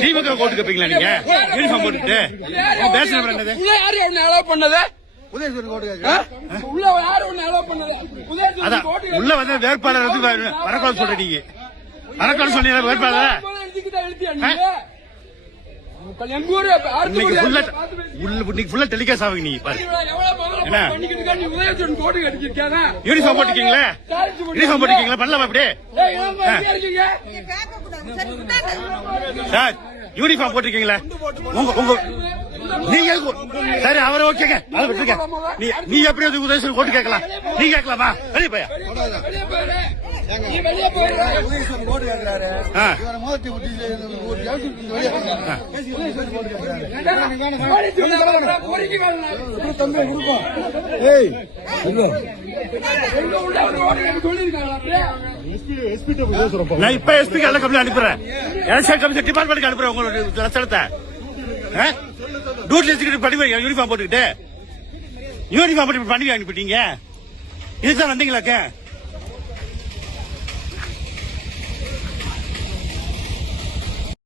திமுக கோட்டு கேப்பீங்களா நீங்க யூனிஃபார்ம் போட்டுட்டு பேசுற என்னது பண்ணது உள்ள வந்து வேட்பாளர் வந்து வரக்கூடாது சொல்ற நீங்க வரக்கூடாது சொன்னீங்க வேட்பாளர் டெலிகாஸ்ட் ஆகுங்க நீங்க பாரு யூனிஃபார்ம் போட்டுக்கீங்களா யூனிஃபார்ம் போட்டுக்கீங்களா பண்ணலாமா அப்படி சார் யூனிஃபார்ம் போட்டிருக்கீங்களா உங்க நீங்க சரி அவரை ஓகேங்க அதை விட்டுருங்க நீ எப்படி உதவி ஓட்டு கேட்கலாம் நீ கேட்கலாமா வெளியே போயா நான் இப்ப எஸ்பி கம்ப்ளைண்ட் அனுப்புறேன் எலெக்ஷன் கமிஷன் டிபார்ட்மெண்ட் அனுப்புறேன் உங்களோட லட்சணத்தை டூட்ல பண்ணி யூனிஃபார்ம் போட்டுக்கிட்டு யூனிஃபார்ம் போட்டு பண்ணி அனுப்பிட்டீங்க இதுதான் வந்தீங்களாக்க